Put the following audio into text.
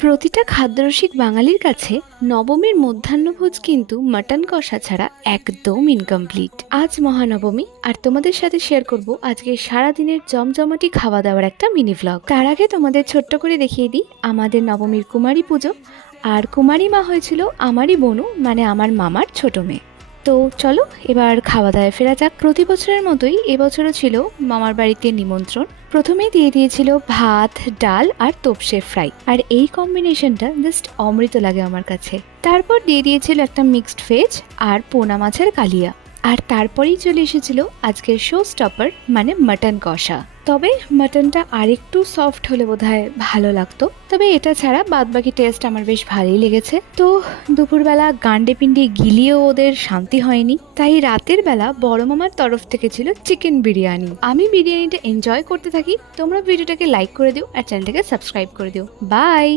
প্রতিটা খাদ্যরসিক বাঙালির কাছে নবমীর মধ্যাহ্নভোজ কিন্তু মাটন কষা ছাড়া একদম ইনকমপ্লিট আজ মহানবমী, আর তোমাদের সাথে শেয়ার করব আজকে সারা দিনের জমজমাটি খাওয়া দাওয়ার একটা মিনি ভ্লগ তার আগে তোমাদের ছোট্ট করে দেখিয়ে দিই আমাদের নবমীর কুমারী পুজো। আর কুমারী মা হয়েছিল আমারই বনু মানে আমার মামার ছোট মেয়ে। তো চলো, এবার খাওয়া দাওয়া ফেরা যাক। প্রতি বছরের মতোই এবছরও ছিল মামার বাড়িতে নিমন্ত্রণ। প্রথমেই দিয়ে দিয়েছিল ভাত, ডাল আর তোপসে ফ্রাই। আর এই কম্বিনেশনটা জাস্ট অমৃত লাগে আমার কাছে। তারপর দিয়ে দিয়েছিল একটা মিক্সড ভেজ আর পোনা মাছের কালিয়া। আর তারপরেই চলে এসেছিল আজকের শো স্টপার মানে মাটন কষা। তবে মাটনটা আরেকটু সফট হলে বোধহয় ভালো লাগতো। তবে এটা ছাড়া বাদবাকি টেস্ট আমার বেশ ভালোই লেগেছে। তো দুপুরবেলা গান্ডে পিন্ডে গিলিয়েও ওদের শান্তি হয়নি। তাই রাতের বেলা বড় মামার তরফ থেকে ছিল চিকেন বিরিয়ানি। আমি বিরিয়ানিটা এনজয় করতে থাকি। তোমরা ভিডিওটাকে লাইক করে দিও আর চ্যানেলটাকে সাবস্ক্রাইব করে দিও। বাই